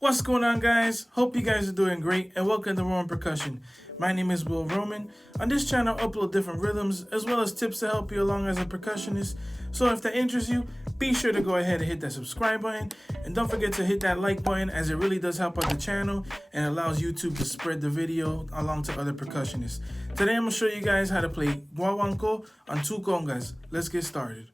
What's going on, guys? Hope you guys are doing great and welcome to Roman Percussion. My name is Will Roman. On this channel, I upload different rhythms as well as tips to help you along as a percussionist. So if that interests you, be sure to go ahead and hit that subscribe button and don't forget to hit that like button, as it really does help out the channel and allows YouTube to spread the video along to other percussionists. Today I'm going to show you guys how to play Guaguanco on 2 congas. Let's get started.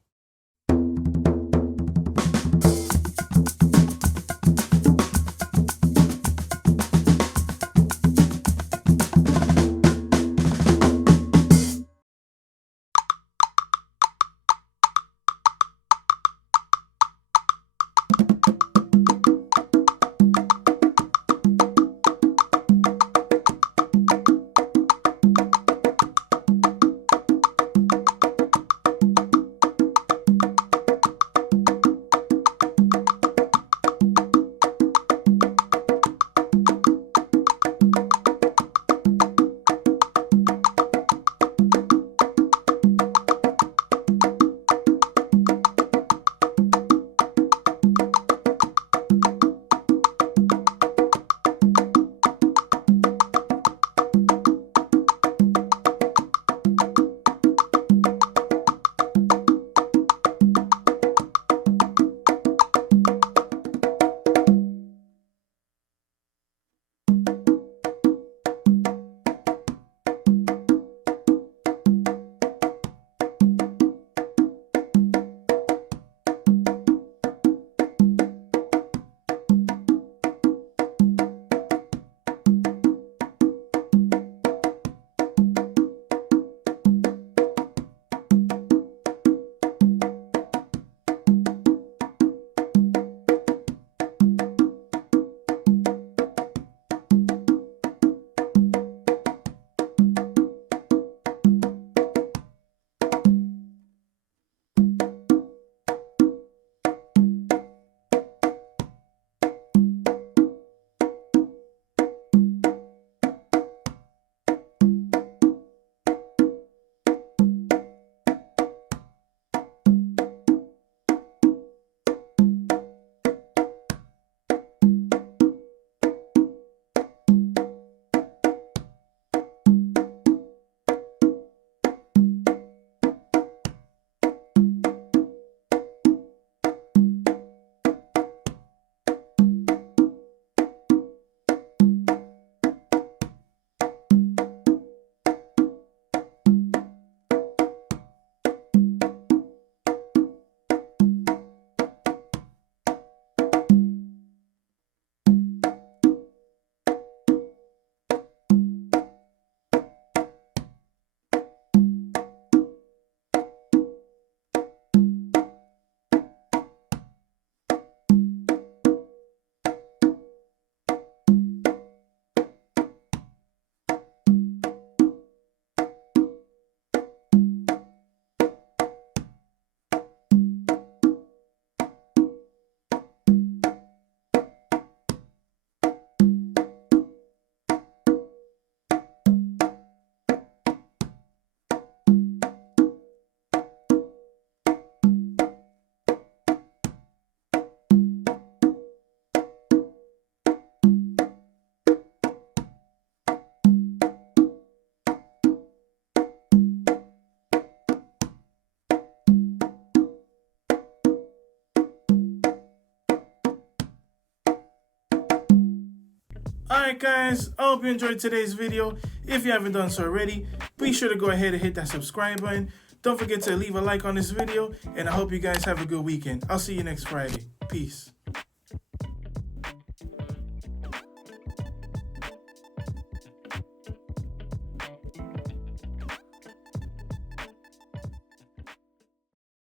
Alright guys, I hope you enjoyed today's video. If you haven't done so already, be sure to go ahead and hit that subscribe button. Don't forget to leave a like on this video, and I hope you guys have a good weekend. I'll see you next Friday. Peace.